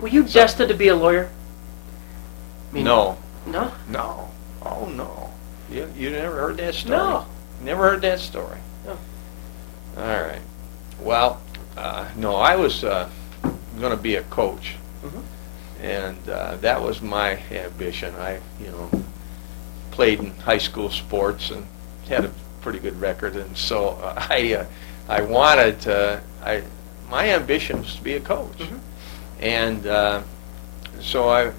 Were you destined to be a lawyer? No. No? No. Oh, no. You never heard that story? No. Never heard that story? No. All right. Well, no, I was going to be a coach. Mm-hmm. And that was my ambition. I, played in high school sports and had a pretty good record. And so I wanted to, my ambition was to be a coach. Mm-hmm. And so I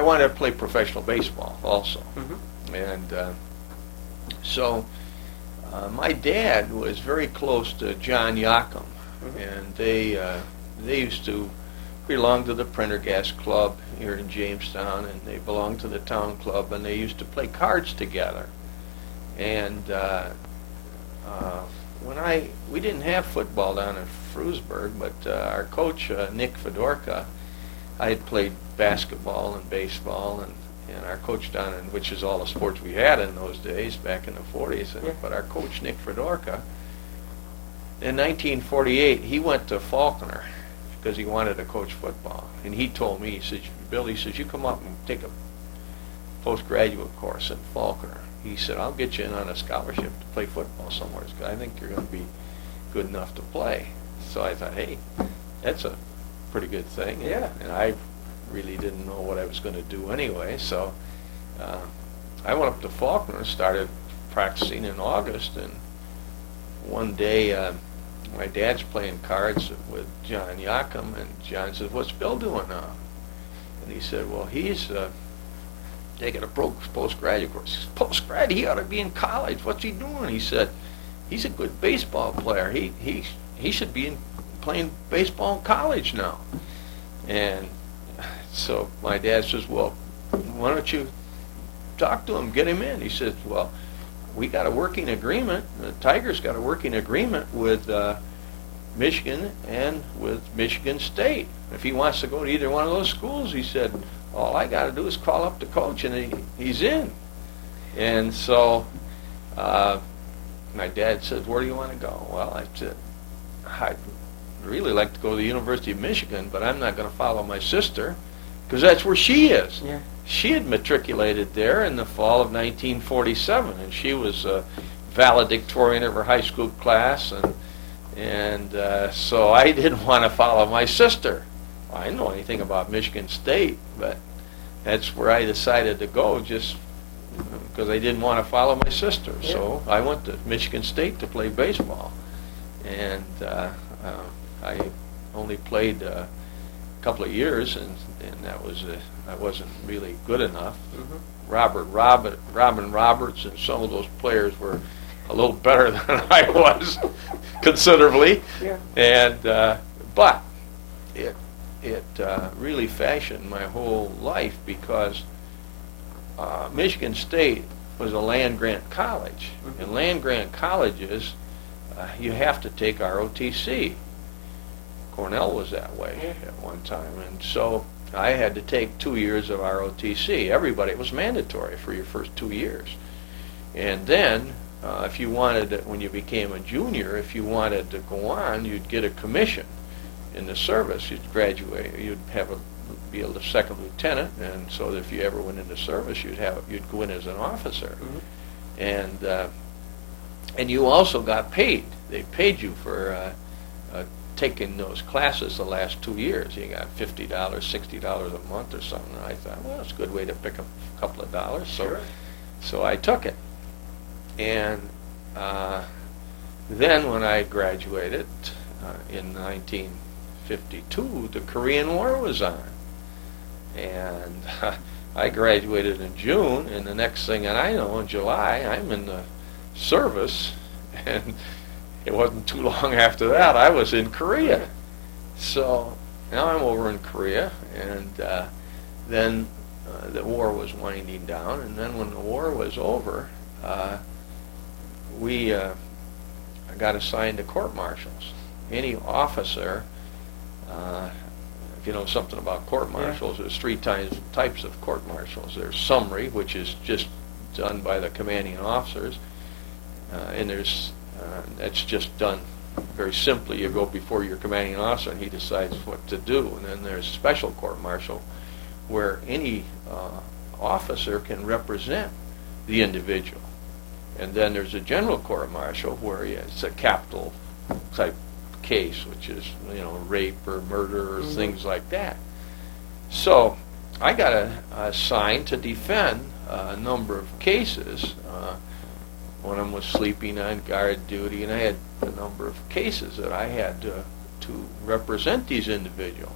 wanted to play professional baseball also. Mm-hmm. And so my dad was very close to John Yocum, Mm-hmm. and they used to belong to the Prendergast Club here in Jamestown, and they belonged to the town club, and they used to play cards together. And we didn't have football down in Frewsburg, but our coach, Nick Fedorka, I had played basketball and baseball, and our coach down in, which is all the sports we had in those days, back in the 40s, Yeah. but our coach, Nick Fedorka, in 1948, he went to Faulkner because he wanted to coach football. And he told me, he said, Bill, he says, you come up and take a postgraduate course in Faulkner. He said, I'll get you in on a scholarship to play football somewhere. I think you're going to be good enough to play. So I thought, hey, that's a pretty good thing. Yeah. And I really didn't know what I was going to do anyway. So I went up to Faulkner and started practicing in August. And one day, my dad's playing cards with John Yocum, and John says, what's Bill doing now? And he said, well, he's taking a postgraduate course. Postgrad, he ought to be in college. What's he doing? He said, he's a good baseball player. He should be playing baseball in college now. And so my dad says, well, why don't you talk to him, get him in? He says, well, we got a working agreement. The Tigers got a working agreement with Michigan and with Michigan State. If he wants to go to either one of those schools, he said, all I got to do is call up the coach and he's in. And so my dad says, where do you want to go? Well, I said, I'd really like to go to the University of Michigan, but I'm not going to follow my sister because that's where she is. Yeah. She had matriculated there in the fall of 1947, and she was a valedictorian of her high school class, and so I didn't want to follow my sister. I didn't know anything about Michigan State, but that's where I decided to go just because I didn't want to follow my sister. Yeah. So I went to Michigan State to play baseball, and I only played a couple of years, and that was I wasn't really good enough. Mm-hmm. Robin Roberts and some of those players were a little better than I was, considerably. Yeah. And but it really fashioned my whole life because Michigan State was a land-grant college. Mm-hmm. And land-grant colleges, you have to take ROTC. Cornell was that way at one time, and so I had to take 2 years of ROTC. Everybody, it was mandatory for your first 2 years. And then, if you wanted, when you became a junior, if you wanted to go on, you'd get a commission in the service. You'd graduate, you'd be a second lieutenant, and so that if you ever went into service, you'd go in as an officer. Mm-hmm. And you also got paid. They paid you for taking those classes the last 2 years. You got $50, $60 a month or something. And I thought, well, it's a good way to pick up a couple of dollars. Sure. So I took it. And then when I graduated in 1952, the Korean War was on. And I graduated in June, and the next thing that I know, in July, I'm in the service, and it wasn't too long after that, I was in Korea. So now I'm over in Korea, and then the war was winding down, and then when the war was over, I got assigned to court martials. Any officer, if you know something about court martials, there's three types of court martials. There's summary, which is just done by the commanding officers, and there's that's just done very simply, you go before your commanding officer and he decides what to do. And then there's special court-martial where any officer can represent the individual. And then there's a general court-martial where it's a capital type case, which is, rape or murder or things like that. So I got assigned to defend a number of cases. One of them was sleeping on guard duty, and I had a number of cases that I had to represent these individuals.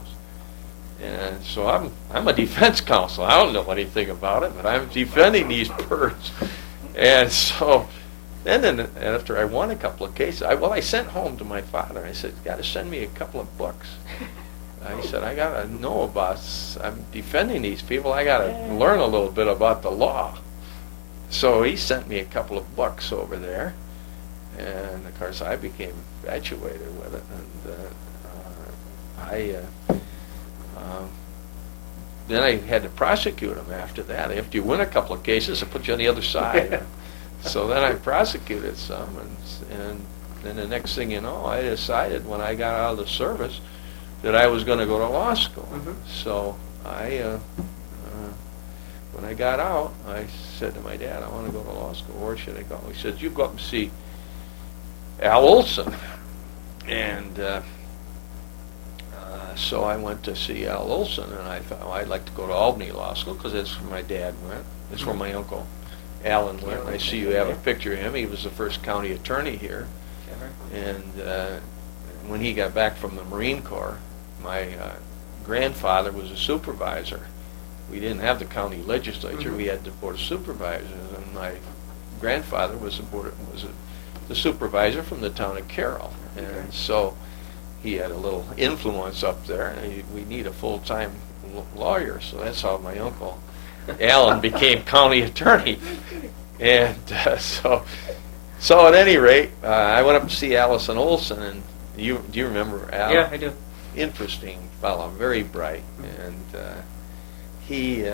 And so I'm a defense counsel. I don't know anything about it, but I'm defending these birds. And so then after I won a couple of cases, I sent home to my father. I said, "You got to send me a couple of books." He said, "I got to know about, I'm defending these people. I got to learn a little bit about the law." So he sent me a couple of books over there. And, of course, I became infatuated with it. And then I had to prosecute them after that. After you win a couple of cases, they put you on the other side. So then I prosecuted some, and then the next thing you know, I decided when I got out of the service that I was going to go to law school. So when I got out, I said to my dad, "I want to go to law school. Where should I go?" He said, "You go up and see Al Olson." And so I went to see Al Olson, and I thought, I'd like to go to Albany Law School because that's where my dad went. That's where my uncle Alan went. And I see you have a picture of him. He was the first county attorney here. And when he got back from the Marine Corps, my grandfather was a supervisor. We didn't have the county legislature. We had the Board of Supervisors, and my grandfather was the supervisor from the town of Carroll. And so he had a little influence up there, and we need a full-time lawyer, so that's how my uncle Alan became county attorney. And so at any rate, I went up to see Allison Olson, and do you remember Al? Yeah, I do. Interesting fellow, very bright, and he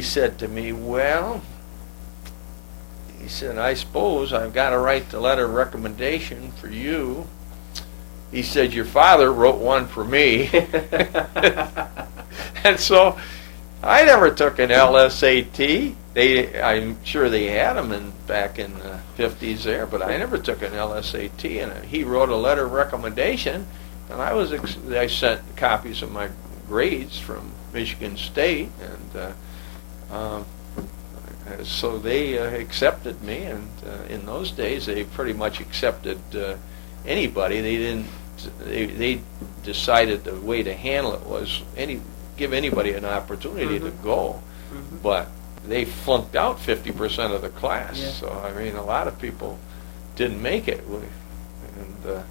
said to me, "Well," he said, "I suppose I've got to write the letter of recommendation for you." He said, "Your father wrote one for me." And so I never took an LSAT. I'm sure they had them back in the 50s there, but I never took an LSAT. And he wrote a letter of recommendation, and I sent copies of my grades from Michigan State, and so they accepted me. And in those days, they pretty much accepted anybody. They decided the way to handle it was give anybody an opportunity to go, but they flunked out 50% of the class. Yeah. So I mean, a lot of people didn't make it. And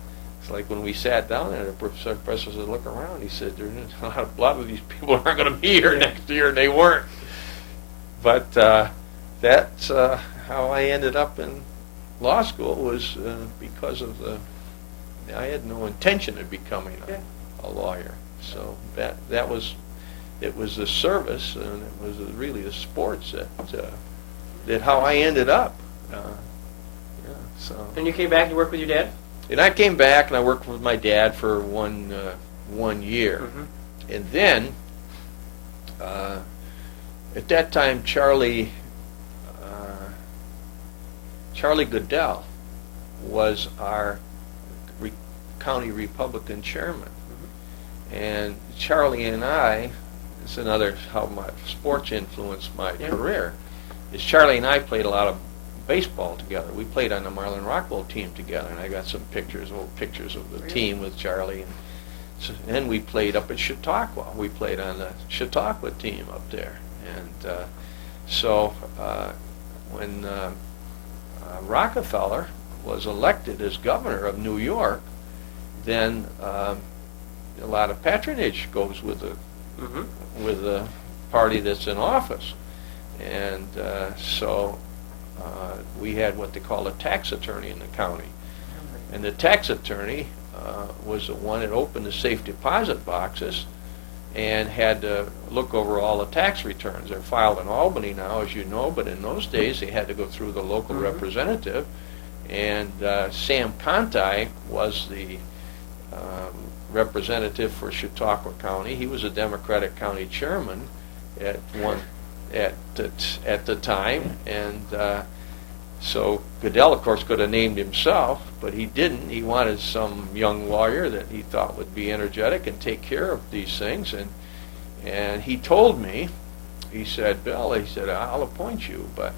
it's like when we sat down there, the professor said, "Look around." He said, "There's a lot of these people aren't going to be here next year," and they weren't. But that's how I ended up in law school, was because of I had no intention of becoming a lawyer. So it was the service, and it was really the sports that how I ended up. So. And you came back and you worked with your dad? And I came back and I worked with my dad for one year, and then at that time Charlie Goodell was our county Republican chairman, and Charlie and I, it's another how my sports influenced my career, is Charlie and I played a lot of baseball together. We played on the Marlin Rockwell team together, and I got some old pictures of the team with Charlie, and we played up at Chautauqua. We played on the Chautauqua team up there, and so when Rockefeller was elected as governor of New York, then a lot of patronage goes with the party that's in office, and so we had what they call a tax attorney in the county, and the tax attorney was the one that opened the safe deposit boxes and had to look over all the tax returns. They're filed in Albany now, as you know, but in those days they had to go through the local representative. And Sam Conti was the representative for Chautauqua County. He was a Democratic county chairman at the time, and so Goodell, of course, could have named himself, but he didn't. He wanted some young lawyer that he thought would be energetic and take care of these things. And he told me, he said, Bill, he said, I'll appoint you. But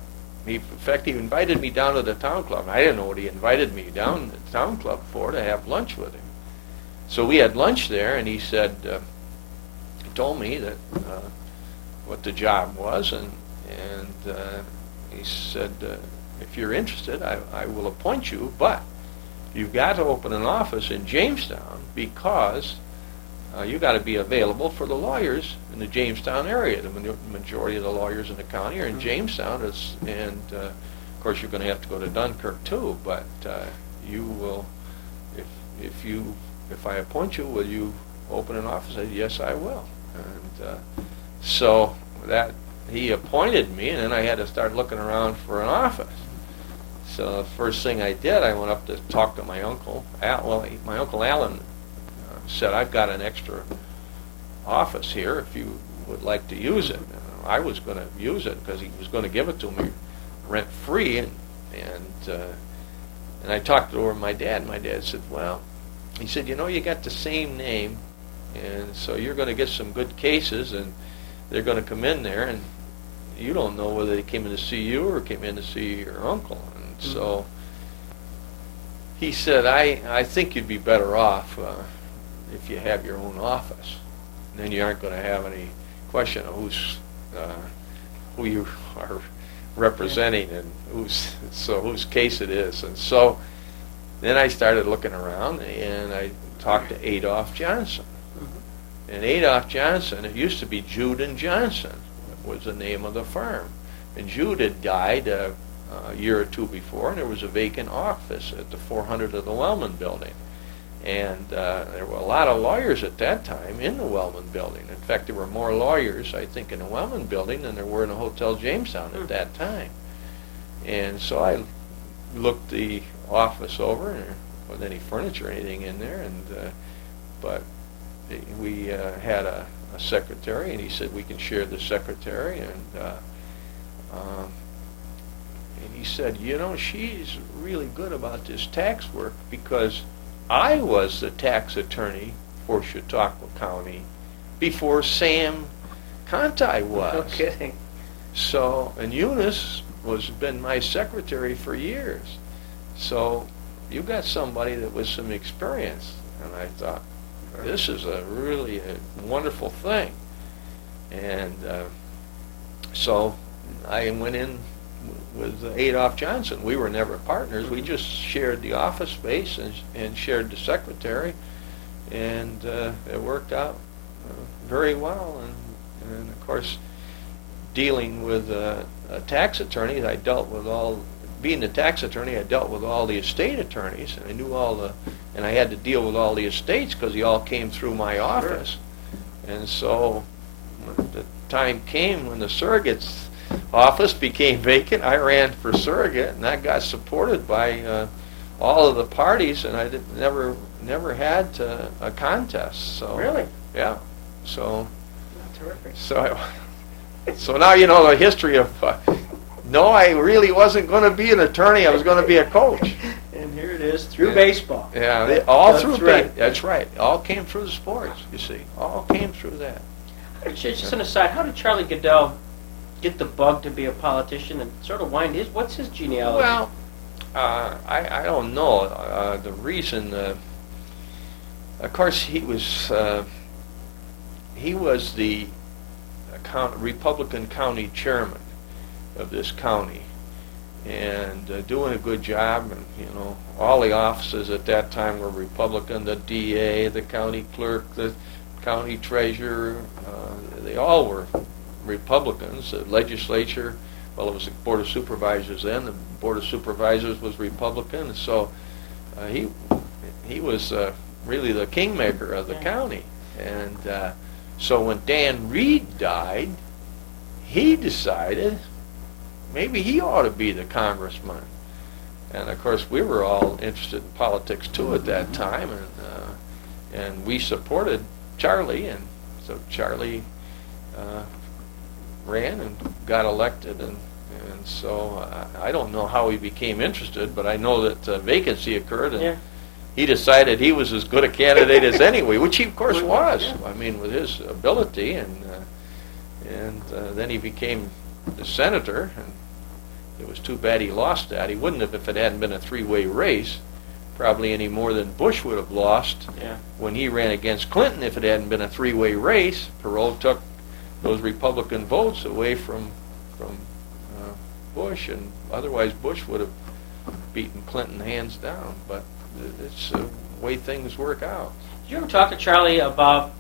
in fact, he invited me down to the town club. I didn't know what he invited me down to the town club for, to have lunch with him. So we had lunch there, and he said, he told me that what the job was, and he said, if you're interested, I will appoint you, but you've got to open an office in Jamestown because you got to be available for the lawyers in the Jamestown area. The majority of the lawyers in the county are in Jamestown, and of course you're going to have to go to Dunkirk too. But you will, if I appoint you, will you open an office? I said, yes, I will. And so that he appointed me, and then I had to start looking around for an office. So the first thing I did, I went up to talk to my uncle. My Uncle Alan said, I've got an extra office here if you would like to use it. And I was going to use it because he was going to give it to me rent-free. And I talked it over with my dad. My dad said, well, he said, you know, you got the same name, and so you're going to get some good cases, and they're going to come in there, and you don't know whether they came in to see you or came in to see your uncle. And so he said, I think you'd be better off if you have your own office. And then you aren't going to have any question of who you are representing and whose case it is. And so then I started looking around, and I talked to Adolph Johnson. And Adolph Johnson, it used to be Jude and Johnson, was the name of the firm. And Jude had died a year or two before, and there was a vacant office at the 400 of the Wellman building. And there were a lot of lawyers at that time in the Wellman building. In fact, there were more lawyers, I think, in the Wellman building than there were in the Hotel Jamestown at that time. And so I looked the office over, and there wasn't any furniture or anything in there, and but we had a secretary, and he said we can share the secretary, and he said, you know, she's really good about this tax work because I was the tax attorney for Chautauqua County before Sam Conti was. No kidding. So, and Eunice been my secretary for years. So you got somebody that was some experience, and I thought, this is really a wonderful thing. And so I went in with Adolph Johnson. We were never partners. We just shared the office space and shared the secretary, and it worked out very well. And of course, dealing with tax attorneys, I dealt with being the tax attorney, I dealt with all the estate attorneys, and I knew and I had to deal with all the estates because they all came through my office. And so the time came when the surrogate's office became vacant. I ran for surrogate, and that got supported by all of the parties, and I never had a contest. So Really? yeah. So Terrific. so now you know the history of. No, I really wasn't going to be an attorney. I was going to be a coach. And here it is through Yeah. baseball. Yeah, all That's through right. That's right. All came through the sports. You see, all came through that. Just an aside, how did Charlie Goodell get the bug to be a politician and sort of what's his genealogy? Well, I don't know. The reason, of course, he was the Republican county chairman of this county, and doing a good job. And you know, all the offices at that time were Republican. The DA, the county clerk, the county treasurer, they all were Republicans. The legislature, well, it was the Board of Supervisors then. The Board of Supervisors was Republican, and so he was really the kingmaker of the county. And So when Dan Reed died, he decided maybe he ought to be the congressman. And of course, we were all interested in politics too at that time, and we supported Charlie, and so Charlie ran and got elected, and so I don't know how he became interested, but I know that a vacancy occurred, and he decided he was as good a candidate as anyway, which he of course was. I mean, with his ability, and then he became the senator, and it was too bad he lost that. He wouldn't have if it hadn't been a three-way race, probably any more than Bush would have lost when he ran against Clinton. If it hadn't been a three-way race, Perot took those Republican votes away from Bush, and otherwise Bush would have beaten Clinton hands down. But it's the way things work out. Did you ever talk to Charlie about,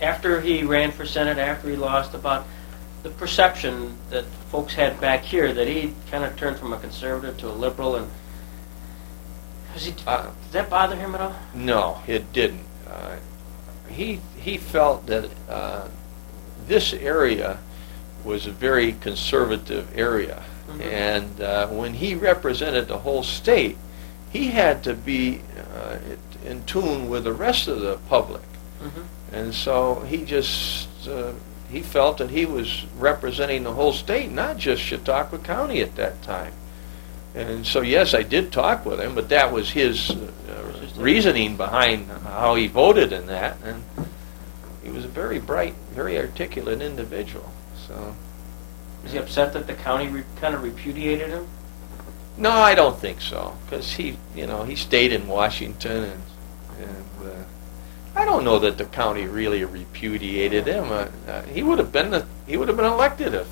after he ran for Senate, after he lost, about the perception that folks had back here that he kind of turned from a conservative to a liberal, and did that bother him at all? No, it didn't. He felt that this area was a very conservative area, and when he represented the whole state, he had to be in tune with the rest of the public, and so he just he felt that he was representing the whole state, not just Chautauqua County at that time. And so yes, I did talk with him, but that was his reasoning behind how he voted in that, and he was a very bright, very articulate individual. So, was he upset that the county kind of repudiated him? No, I don't think so, because he stayed in Washington, and I don't know that the county really repudiated him. He would have been elected if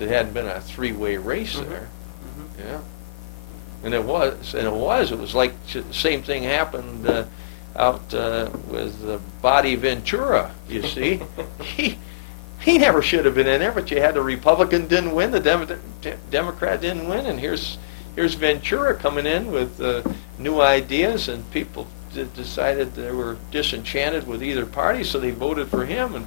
it hadn't been a three-way race there. Yeah, and it was like the same thing happened out with Bobby Ventura. You see, he never should have been in there, but you had the Republican didn't win, the Democrat didn't win, and here's Ventura coming in with new ideas, and people decided they were disenchanted with either party, so they voted for him and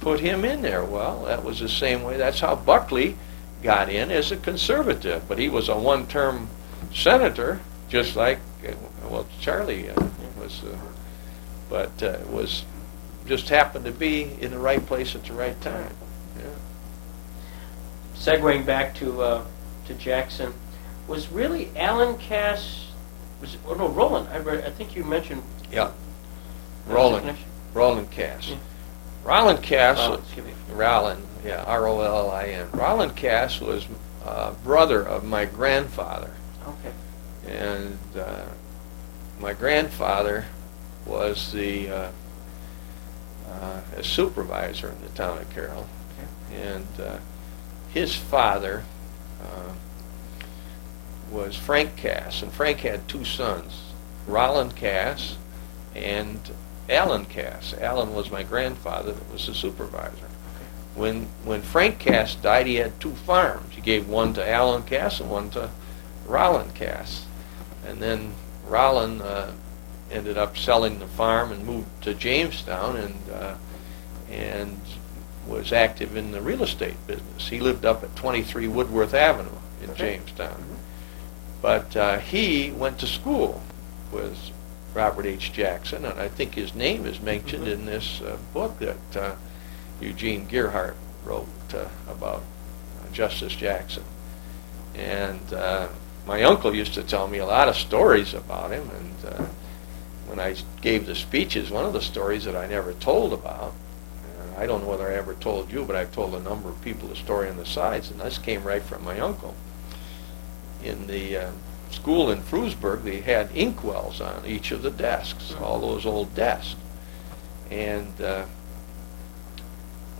put him in there. Well, that was the same way. That's how Buckley got in as a conservative, but he was a one-term senator, just like Charlie was. But it was just happened to be in the right place at the right time. Segueing back to Jackson, was really Alan Cass? Roland. I think you mentioned. Yeah. Roland Cass. Yeah. Roland Cass. Rollin, R-O-L-L-I-N. Roland Cass was brother of my grandfather. Okay. And my grandfather was the a supervisor in the town of Carroll. Okay. And his father was Frank Cass, and Frank had two sons, Roland Cass and Alan Cass. Alan was my grandfather that was the supervisor. Okay. When Frank Cass died, he had two farms. He gave one to Alan Cass and one to Roland Cass. And then Roland ended up selling the farm and moved to Jamestown, and was active in the real estate business. He lived up at 23 Woodworth Avenue in Jamestown. But he went to school with Robert H. Jackson, and I think his name is mentioned in this book that Eugene Gearhart wrote about Justice Jackson. And my uncle used to tell me a lot of stories about him, and when I gave the speeches, one of the stories that I never told about, I don't know whether I ever told you, but I've told a number of people the story on the sides, and this came right from my uncle. In the school in Frewsburg, they had inkwells on each of the desks, all those old desks. And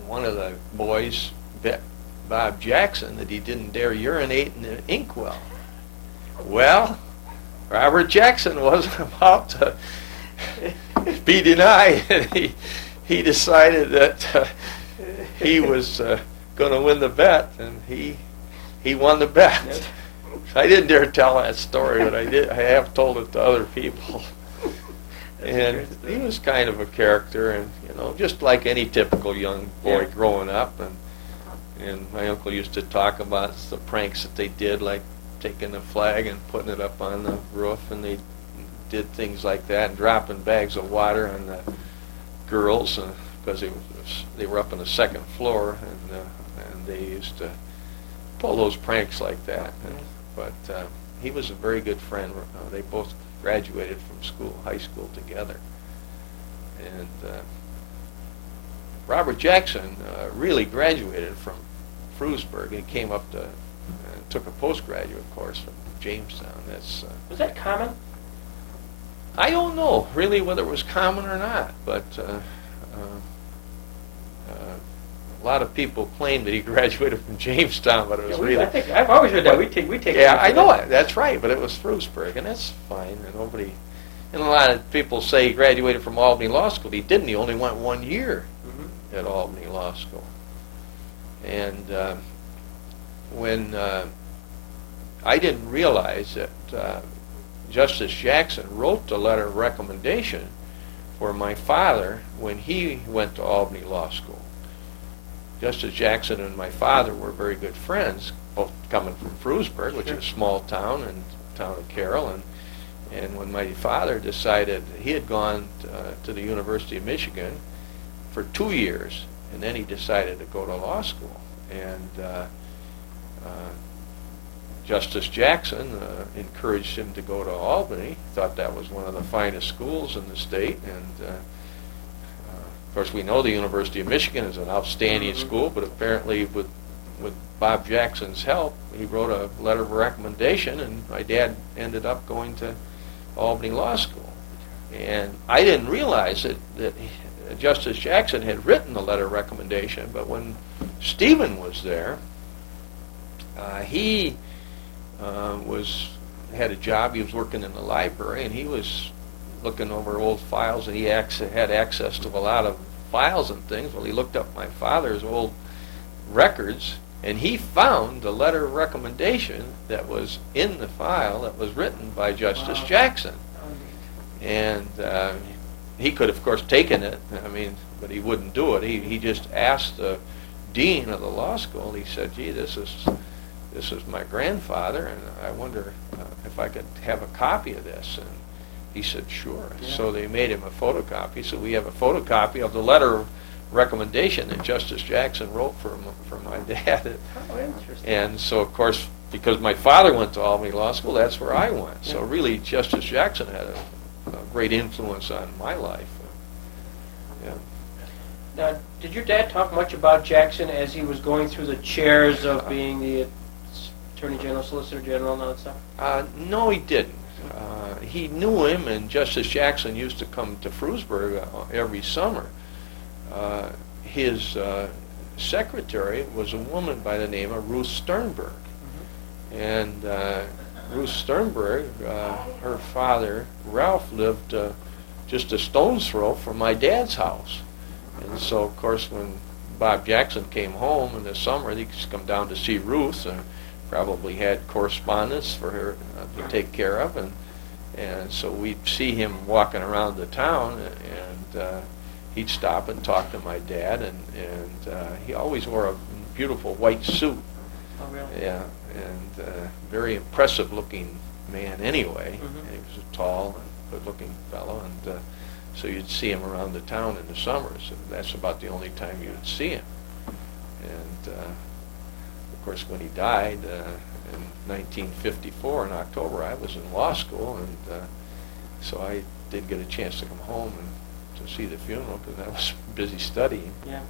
one of the boys bet Bob Jackson that he didn't dare urinate in the inkwell. Well, Robert Jackson wasn't about to be denied, and he decided that he was going to win the bet, and he won the bet. Yep. I didn't dare tell that story, but I have told it to other people. a And great story. he was kind of a character, and just like any typical young boy Yeah. growing up. And my uncle used to talk about the pranks that they did, like taking a flag and putting it up on the roof, and they did things like that, and dropping bags of water on the girls because they were up on the second floor, and they used to pull those pranks like that. But he was a very good friend. They both graduated from high school together. And Robert Jackson really graduated from Frewsburg. He came up to took a postgraduate course from Jamestown. Was that common? I don't know really whether it was common or not, but a lot of people claim that he graduated from Jamestown, but it was really. I think I've always heard that. We take. Yeah, I know it. That's right, but it was Frewsburg, and that's fine. And a lot of people say he graduated from Albany Law School. He didn't. He only went 1 year at Albany Law School. And when I didn't realize that Justice Jackson wrote the letter of recommendation for my father when he went to Albany Law School. Justice Jackson and my father were very good friends, both coming from Frewsburg, which is a small town, and town of Carroll. And when my father decided, he had gone to the University of Michigan for 2 years, and then he decided to go to law school. And Justice Jackson encouraged him to go to Albany. Thought that was one of the finest schools in the state. And of course, we know the University of Michigan is an outstanding school, but apparently with Bob Jackson's help, he wrote a letter of recommendation, and my dad ended up going to Albany Law School. And I didn't realize that Justice Jackson had written the letter of recommendation, but when Stephen was there, he had a job. He was working in the library, and he was looking over old files, and he had access to a lot of files and things. Well, he looked up my father's old records, and he found the letter of recommendation that was in the file that was written by Justice Jackson. And he could, of course, taken it, but he wouldn't do it. He just asked the dean of the law school. He said, gee, this is my grandfather, and I wonder if I could have a copy of this. And he said, sure. Yeah. So they made him a photocopy. So we have a photocopy of the letter of recommendation that Justice Jackson wrote for my dad. Oh, interesting. And so, of course, because my father went to Albany Law School, that's where I went. So really, Justice Jackson had a great influence on my life. Yeah. Now, did your dad talk much about Jackson as he was going through the chairs of being the Attorney General, Solicitor General, and all that stuff? No, he didn't. He knew him, and Justice Jackson used to come to Frewsburg every summer. His secretary was a woman by the name of Ruth Sternberg. And Ruth Sternberg, her father, Ralph, lived just a stone's throw from my dad's house. And so, of course, when Bob Jackson came home in the summer, he used to come down to see Ruth, and probably had correspondence for her to take care of. And so we'd see him walking around the town, and he'd stop and talk to my dad, and he always wore a beautiful white suit. Oh, really? Yeah, and very impressive looking man anyway. Mm-hmm. He was a tall and good looking fellow, and so you'd see him around the town in the summers. And that's about the only time you would see him. And of course, when he died in 1954 in October, I was in law school, and so I did get a chance to come home and to see the funeral because I was busy studying. Yeah.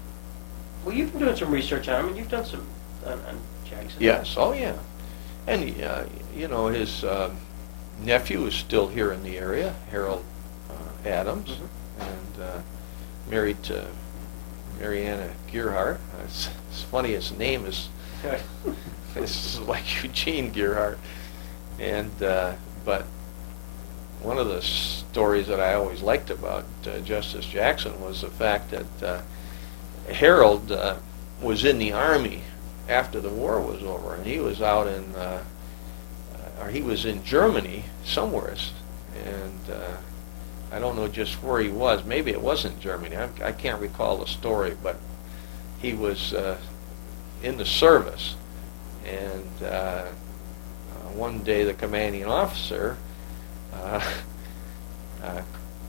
Well, you've been doing some research on him, and you've done some on Jackson. Yes, oh yeah. And his nephew is still here in the area, Harold Adams, and married to Mariana Gearhart. It's funny, his name is it's like Eugene Gearhart. And but one of the stories that I always liked about Justice Jackson was the fact that Harold was in the Army after the war was over, and he was out in, or he was in Germany somewhere, and I don't know just where he was. Maybe it was in Germany. I can't recall the story, but he was in the service, and one day the commanding officer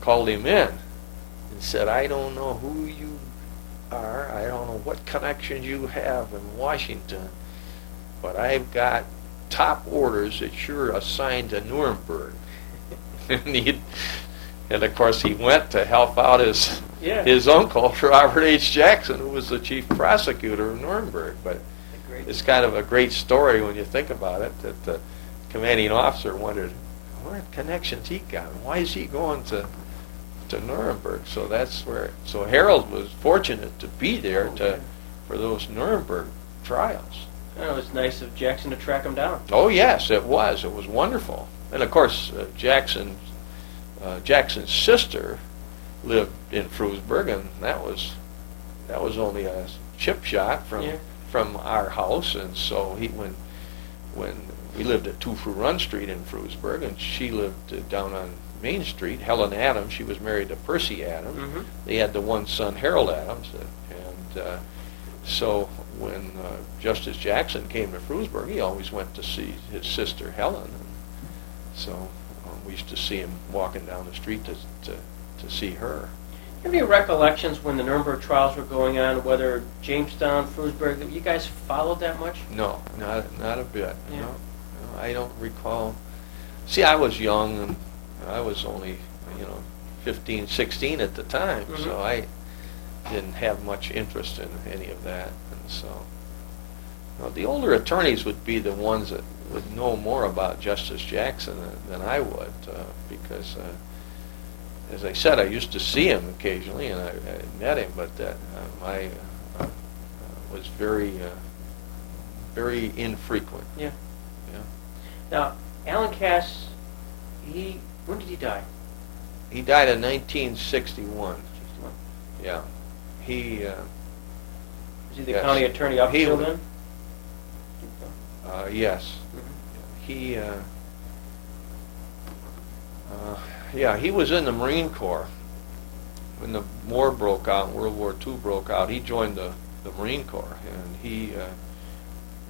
called him in and said, "I don't know who you are. I don't know what connections you have in Washington, but I've got top orders that you're assigned to Nuremberg." And of course he went to help out his uncle, Robert H. Jackson, who was the chief prosecutor of Nuremberg. But it's kind of a great story when you think about it, that the commanding officer wondered what connections he got. Why is he going to Nuremberg? So that's where. So Harold was fortunate to be there for those Nuremberg trials. Oh, it was nice of Jackson to track him down. Oh yes, it was. It was wonderful. And of course, Jackson's sister lived in Frewsburg, and that was only a chip shot from our house. And so when we lived at 2 Run Street in Frewsburg, and she lived down on Main Street. Helen Adams, she was married to Percy Adams. Mm-hmm. They had the one son, Harold Adams, and so when Justice Jackson came to Frewsburg, he always went to see his sister Helen. And so we used to see him walking down the street to see her. Do you have any recollections when the Nuremberg trials were going on, whether Jamestown, Frewsburg, you guys followed that much? No, not a bit. Yeah. No, I don't recall. See, I was young, and I was only, 15, 16 at the time, mm-hmm. So I didn't have much interest in any of that. And so, the older attorneys would be the ones that would know more about Justice Jackson than I would, because, as I said, I used to see him occasionally, and I met him, but that I was very, very infrequent. Yeah. Yeah. Now, Alan Cass, when did he die? He died in 1961. Yeah. He. Was he the county attorney up until then? Yes. Mm-hmm. He was in the Marine Corps. When the war broke out, World War II broke out, he joined the Marine Corps, and he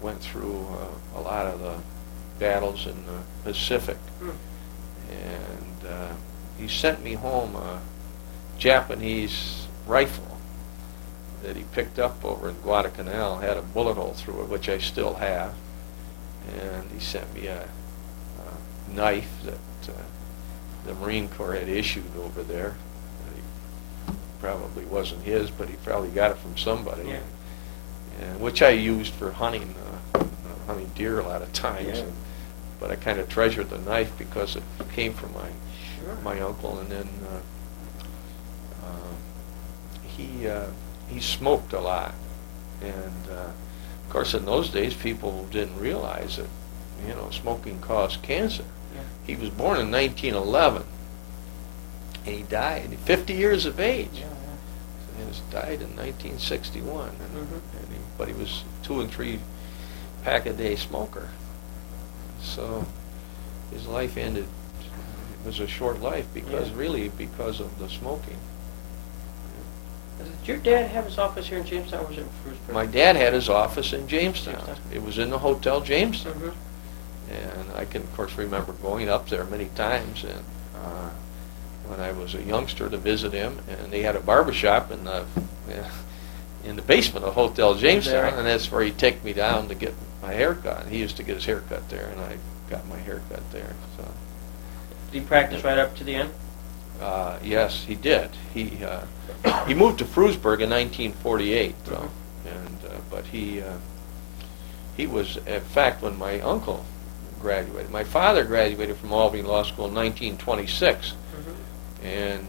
went through a lot of the battles in the Pacific. Mm. And he sent me home a Japanese rifle that he picked up over in Guadalcanal, had a bullet hole through it, which I still have. And he sent me a knife that the Marine Corps had issued over there. It probably wasn't his, but he probably got it from somebody. Yeah. And which I used for hunting deer a lot of times. Yeah. But I kind of treasured the knife because it came from my uncle. And then he smoked a lot. And of course, in those days, people didn't realize that, smoking caused cancer. Yeah. He was born in 1911, and he died at 50 years of age. Yeah, yeah. And he died in 1961. But he was 2 and 3 pack a day smoker. So his life ended. It was a short life because of the smoking. Did your dad have his office here in Jamestown, or was it in Frewsburg? My dad had his office in Jamestown. It was in the Hotel Jamestown. Mm-hmm. And I can, of course, remember going up there many times, and when I was a youngster, to visit him, and they had a barbershop in the basement of Hotel Jamestown, and that's where he'd take me down to get my hair cut. He used to get his hair cut there, and I got my hair cut there. So. Did he practice right up to the end? Yes, he did. He moved to Frewsburg in 1948, though, mm-hmm. But he was, in fact, when my uncle graduated. My father graduated from Albany Law School in 1926, mm-hmm. and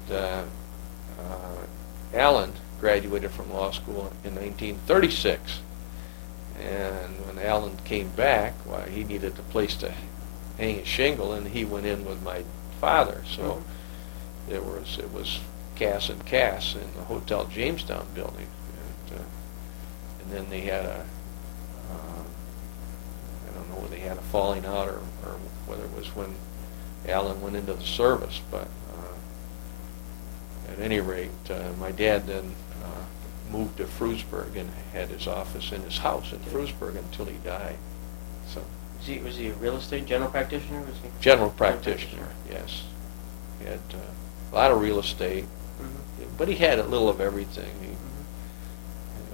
Alan graduated from law school in 1936. And when Alan came back, he needed a place to hang his shingle, and he went in with my father. So mm-hmm. it was Cass and Cass in the Hotel Jamestown building, and then they had I don't know whether they had a falling out or whether it was when Alan went into the service, but at any rate, my dad then moved to Frewsburg and had his office in his house in Frewsburg until he died. So, Was he a real estate general practitioner? Was he? general practitioner, yes. He had a lot of real estate, Mhm. but he had a little of everything.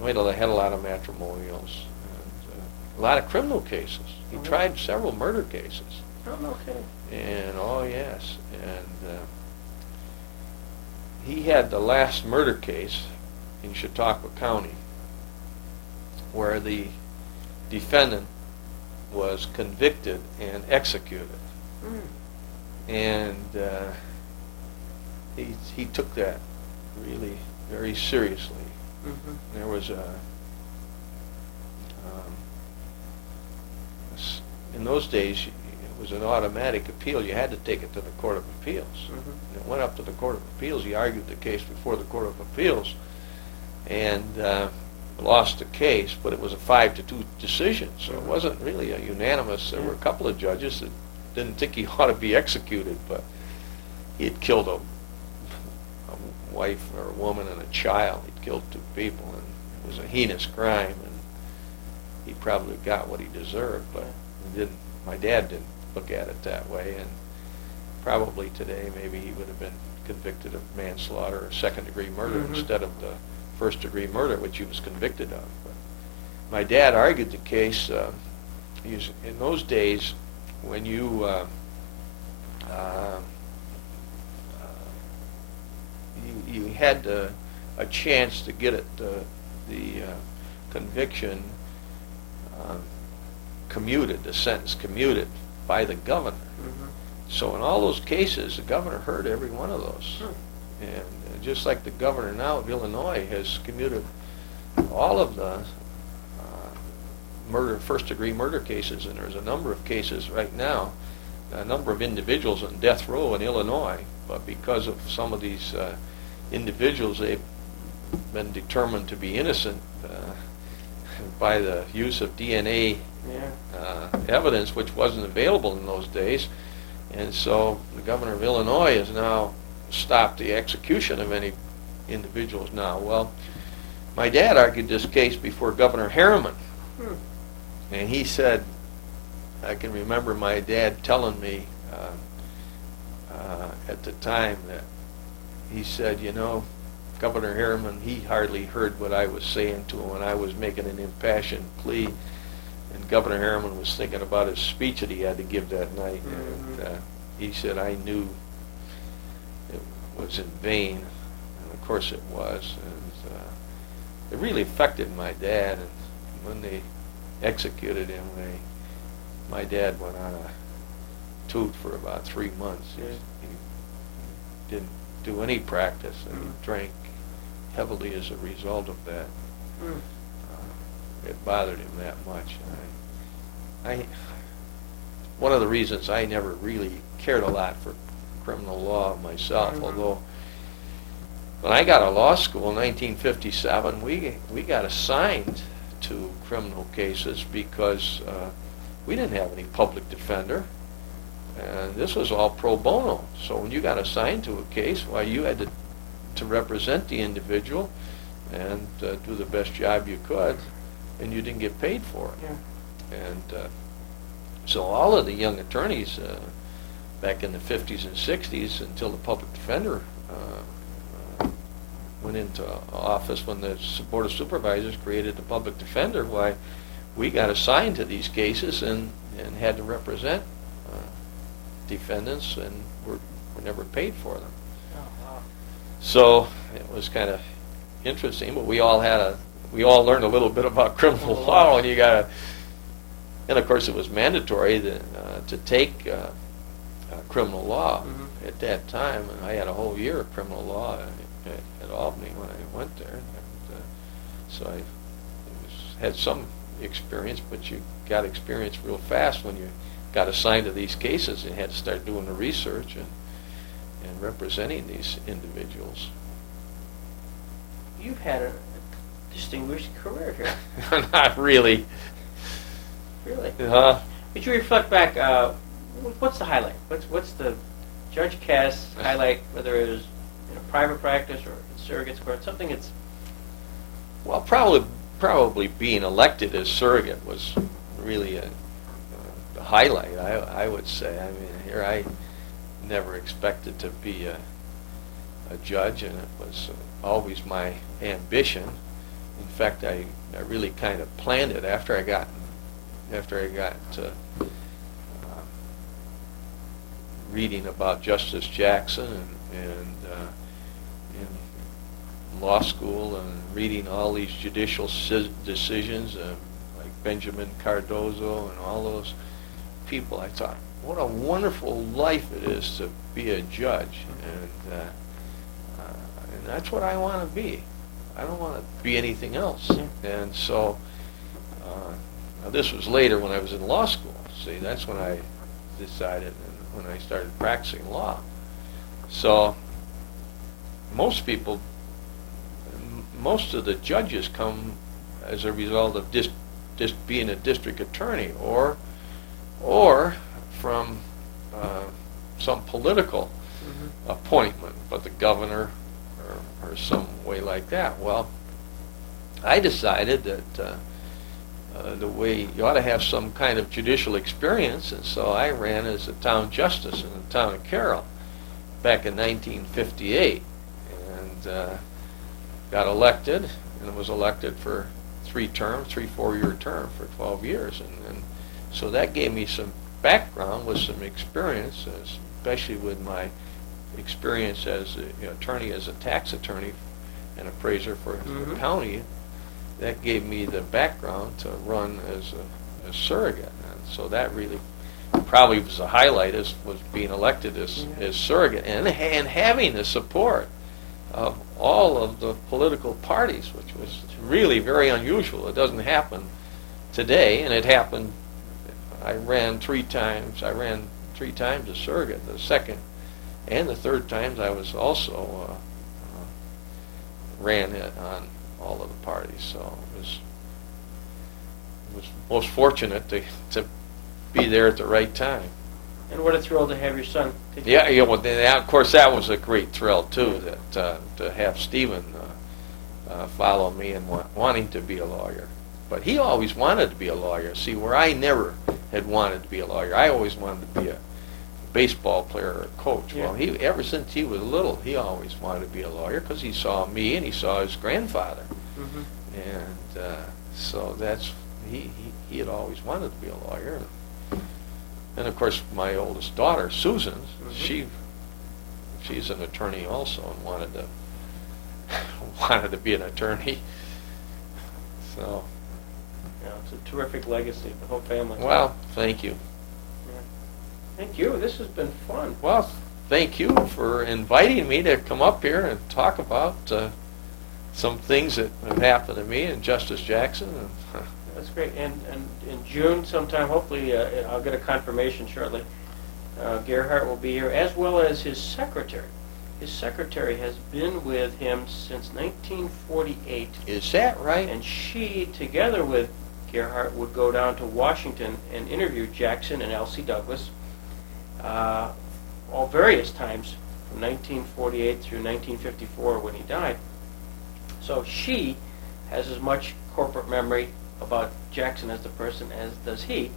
Mhm. He had a lot of matrimonials, and a lot of criminal cases. He Oh, yeah. tried several murder cases. Oh, no kidding. And, oh yes, and he had the last murder case in Chautauqua County where the defendant was convicted and executed. Mm. And he took that really very seriously. Mhm. There was in those days, it was an automatic appeal. You had to take it to the Court of Appeals. Mhm. It went up to the Court of Appeals. He argued the case before the Court of Appeals and lost the case, but it was a 5-2 decision, so it wasn't really a unanimous. There were a couple of judges that didn't think he ought to be executed, but he had killed a wife or a woman and a child. He'd killed 2 people, and it was a heinous crime, and he probably got what he deserved, but he didn't. My dad didn't look at it that way, and probably today maybe he would have been convicted of manslaughter or second-degree murder Mhm. instead of the first-degree murder, which he was convicted of. But my dad argued the case. In those days, when you you had a chance to get the conviction commuted, the sentence commuted by the governor. Mhm. So in all those cases, the governor heard every one of those. And just like the governor now of Illinois has commuted all of the first-degree murder cases, and there's a number of cases right now, a number of individuals on death row in Illinois, but because of some of these individuals, they've been determined to be innocent by the use of DNA evidence, which wasn't available in those days. And so the governor of Illinois has now stopped the execution of any individuals now. Well, my dad argued this case before Governor Harriman. And he said, I can remember my dad telling me at the time that he said, you know, Governor Harriman, he hardly heard what I was saying to him when I was making an impassioned plea. And Governor Harriman was thinking about his speech that he had to give that night. Mhm. And he said, I knew it was in vain. And of course it was. And it really affected my dad. And when they executed him, my dad went on a toot for about 3 months. He didn't do any practice, and he drank heavily as a result of that. It bothered him that much. One of the reasons I never really cared a lot for criminal law myself, although when I got to law school in 1957, we got assigned to criminal cases because we didn't have any public defender, and this was all pro bono. So when you got assigned to a case, why, you had to represent the individual and do the best job you could, and you didn't get paid for it. And so all of the young attorneys back in the 50s and 60s, until the public defender went into office, when the Board of Supervisors created the public defender, why, we got assigned to these cases and had to represent defendants, and were never paid for them. So it was kind of interesting, but we all learned a little bit about criminal law, and of course it was mandatory to take criminal law at that time, and I had a whole year of criminal law at Albany when I went there. And, so I had some experience, but you got experience real fast when you got assigned to these cases and had to start doing the research and representing these individuals. You've had a distinguished career here. Not really. Really? But you reflect back, what's the highlight? What's the Judge Cass highlight, whether it was in a private practice or in surrogate's court, something that's... Well, probably being elected as surrogate was really the highlight, I would say. I mean, here I never expected to be a judge, and it was always my ambition. In fact, I really kind of planned it after I got reading about Justice Jackson and in law school and reading all these judicial decisions, like Benjamin Cardozo and all those people. I thought, what a wonderful life it is to be a judge, and that's what I want to be. I don't want to be anything else. And so, now this was later when I was in law school. See, that's when I decided, and when I started practicing law. So, most of the judges come as a result of just being a district attorney, or from some political appointment, but the governor or some way like that. Well, I decided that the way you ought to have some kind of judicial experience, and so I ran as a town justice in the town of Carroll back in 1958, and got elected, and was elected for 3 4-year term for 12 years, and so that gave me some background with some experience, especially with my experience as an attorney, as a tax attorney and appraiser for the county. That gave me the background to run as a surrogate, and so that really probably was a highlight, was being elected as surrogate, and having the support of all of the political parties, which was really very unusual. It doesn't happen today, and it happened. I ran 3 times. I ran 3 times as surrogate. The second and the third times I was also ran it on all of the parties. So it was most fortunate to be there at the right time. And what a thrill to have your son. Yeah. Well, of course, that was a great thrill too. That to have Stephen follow me and wanting to be a lawyer. But he always wanted to be a lawyer. See, where I never had wanted to be a lawyer, I always wanted to be a baseball player or a coach. Yeah. Well, ever since he was little, he always wanted to be a lawyer because he saw me and he saw his grandfather, and so he had always wanted to be a lawyer. And of course, my oldest daughter, Susan, she's an attorney also, and wanted to be an attorney. So. Yeah, it's a terrific legacy, the whole family. Well, thank you. Yeah. Thank you. This has been fun. Well, thank you for inviting me to come up here and talk about some things that have happened to me and Justice Jackson. That's great. And in June sometime, hopefully, I'll get a confirmation shortly, Gerhardt will be here, as well as his secretary. His secretary has been with him since 1948. Is that right? And she, together with Gerhardt, would go down to Washington and interview Jackson and Elsie Douglas all various times from 1948 through 1954 when he died. So she has as much corporate memory about Jackson as the person as does he.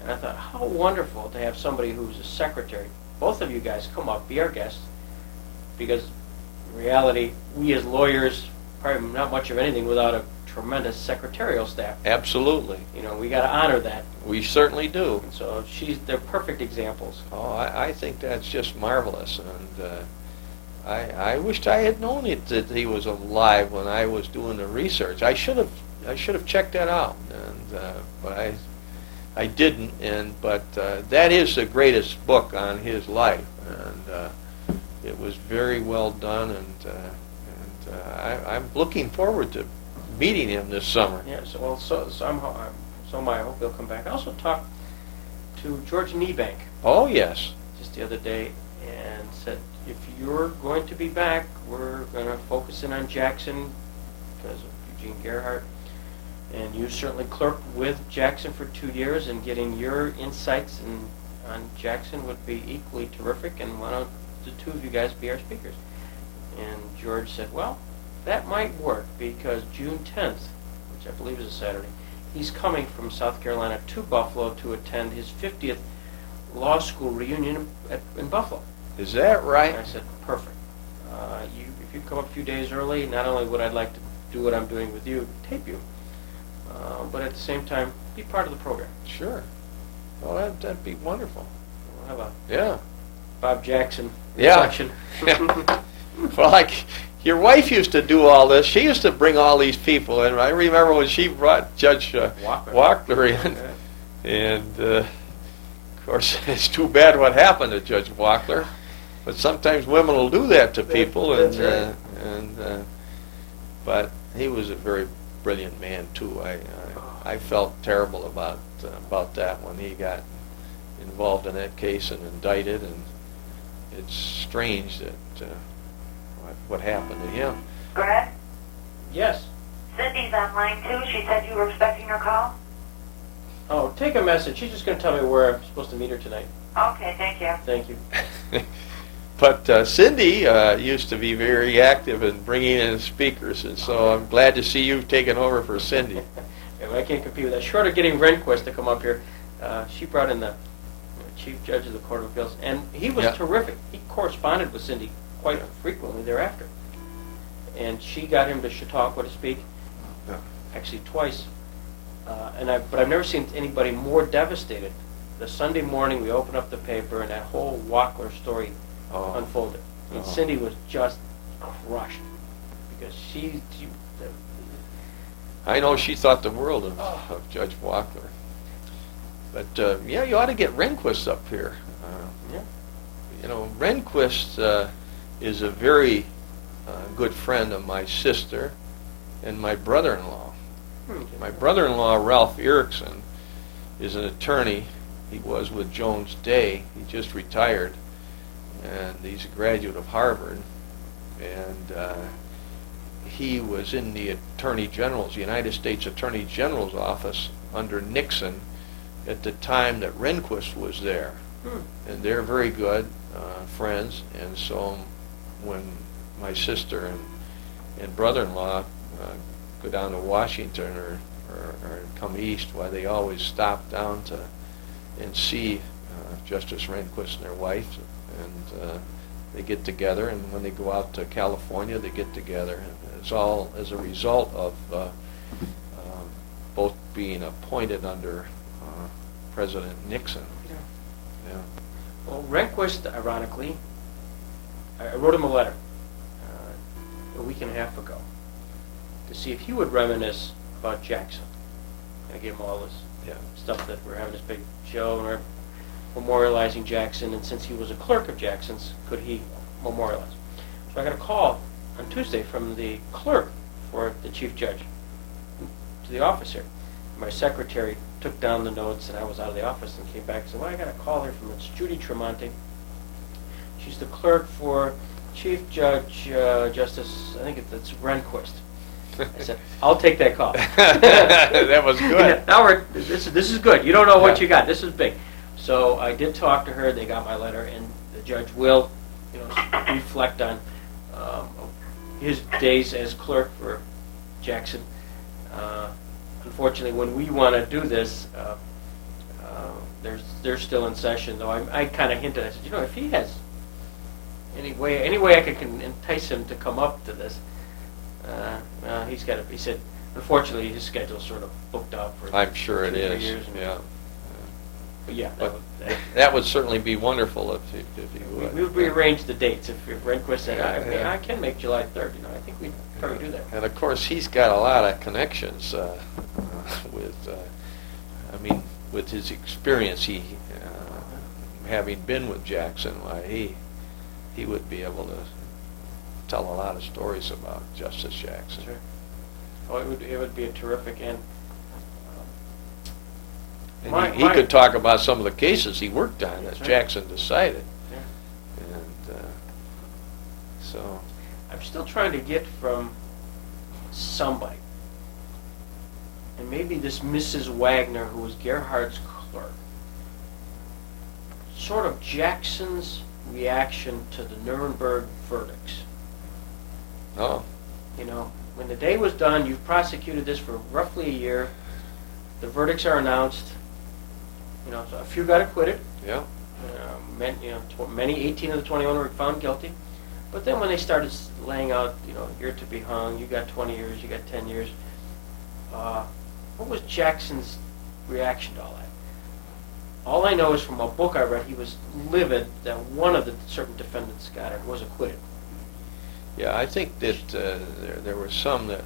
And I thought, how wonderful to have somebody who's a secretary. Both of you guys come up, be our guests, because in reality, we as lawyers probably not much of anything without a tremendous secretarial staff. Absolutely. You know, we got to honor that. We certainly do. And so they're perfect examples. Oh, I think that's just marvelous, and I wished I had known that he was alive when I was doing the research. I should have checked that out, and but I didn't. But that is the greatest book on his life, and it was very well done, and I'm looking forward to meeting him this summer. Yeah. I hope he'll come back. I also talked to George Niebank Oh yes. just the other day and said, if you're going to be back, we're going to focus in on Jackson because of Eugene Gerhardt. And you certainly clerked with Jackson for 2 years, and getting your insights on Jackson would be equally terrific, and why don't the two of you guys be our speakers? And George said, well, that might work because June 10th, which I believe is a Saturday, he's coming from South Carolina to Buffalo to attend his 50th law school reunion in Buffalo. Is that right? And I said, perfect. If you come up a few days early, not only would I like to do what I'm doing with you, tape you, but at the same time, be part of the program. Sure. Well, that'd be wonderful. We'll have a Yeah. Bob Jackson Yeah. reflection. Well, like, your wife used to do all this. She used to bring all these people in. I remember when she brought Judge Wachtler in. Yeah. And, of course, it's too bad what happened to Judge Wachtler. But sometimes women will do that to people. That's And, right. but he was a very brilliant man, too. I felt terrible about that when he got involved in that case and indicted. And it's strange that what happened to him. Greg? Yes. Cindy's online too. She said you were expecting her call. Oh, take a message. She's just going to tell me where I'm supposed to meet her tonight. Okay, thank you. Thank you. But Cindy used to be very active in bringing in speakers, and so I'm glad to see you've taken over for Cindy. Yeah, but I can't compete with that. Short of getting Rehnquist to come up here, she brought in the chief judge of the Court of Appeals, and he was Yeah. terrific. He corresponded with Cindy quite frequently thereafter. And she got him to Chautauqua to speak, Yeah. actually twice. But I've never seen anybody more devastated. The Sunday morning we opened up the paper and that whole Wachtler story unfolded. And Oh. Cindy was just crushed because she I know she thought the world Oh. of Judge Wachtler. But, yeah, you ought to get Rehnquist up here. yeah. You know, Rehnquist is a very good friend of my sister and my brother-in-law. My brother-in-law, Ralph Erickson, is an attorney. He was with Jones Day. He just retired, and he's a graduate of Harvard. And he was in the United States Attorney General's office under Nixon at the time that Rehnquist was there. And they're very good friends. And so when my sister and brother-in-law go down to Washington or come east, why they always stop down and see Justice Rehnquist and their wife, and they get together. And when they go out to California, they get together. And it's all as a result of both being appointed under President Nixon. Yeah. Well, Rehnquist, ironically, I wrote him a letter a week and a half ago to see if he would reminisce about Jackson. I gave him all this stuff that we're having this big show and we're memorializing Jackson, and since he was a clerk of Jackson's, could he memorialize? So I got a call on Tuesday from the clerk for the chief judge to the office here. My secretary took down the notes, and I was out of the office and came back and said, well, I got a call here from it's Judy Tremonti. She's the clerk for Chief Judge Justice, I think it's Rehnquist. I said, I'll take that call. That was good. Now this is good. You don't know what you got. This is big. So I did talk to her. They got my letter, and the judge will, reflect on his days as clerk for Jackson. Unfortunately, when we want to do this, they're still in session. Though I kind of hinted. I said, if he has any way I could entice him to come up to this, he's got to. He said, unfortunately, his schedule's sort of booked up for. I'm sure it 2 or 3 is. years. Yeah. But yeah, But that would certainly be wonderful if you would. we would rearrange the dates if Rehnquist said, I can make July 3rd. I think we'd probably do that. And of course, he's got a lot of connections with his experience. He, having been with Jackson, why he would be able to tell a lot of stories about Justice Jackson. Sure. Oh, it would be a terrific and. And he could talk about some of the cases he worked on That's as right. Jackson decided. Yeah. And so. I'm still trying to get from somebody, and maybe this Mrs. Wagner, who was Gerhardt's clerk, sort of Jackson's reaction to the Nuremberg verdicts. Oh, You know, when the day was done, you've prosecuted this for roughly a year. The verdicts are announced. You know, so a few got acquitted. yeah. Many, 18 of the 21 were found guilty. But then when they started laying out, you're to be hung, you got 20 years, you got 10 years, what was Jackson's reaction to all that? All I know is from a book I read, he was livid that one of the certain defendants was acquitted. Yeah, I think that there were some that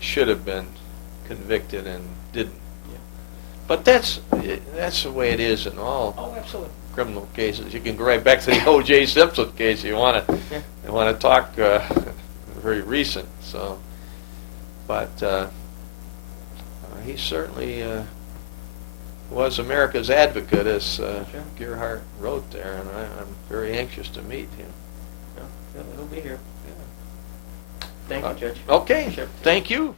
should have been convicted and didn't. Yeah. But that's the way it is in all Oh, absolutely. criminal cases. You can go right back to the O.J. Simpson case. You want to talk very recent. So, but he certainly was America's advocate, as Sure. Gerhardt wrote there, and I'm very anxious to meet him. He'll be here. Yeah. Thank you, Judge. Okay. Sure. Thank you.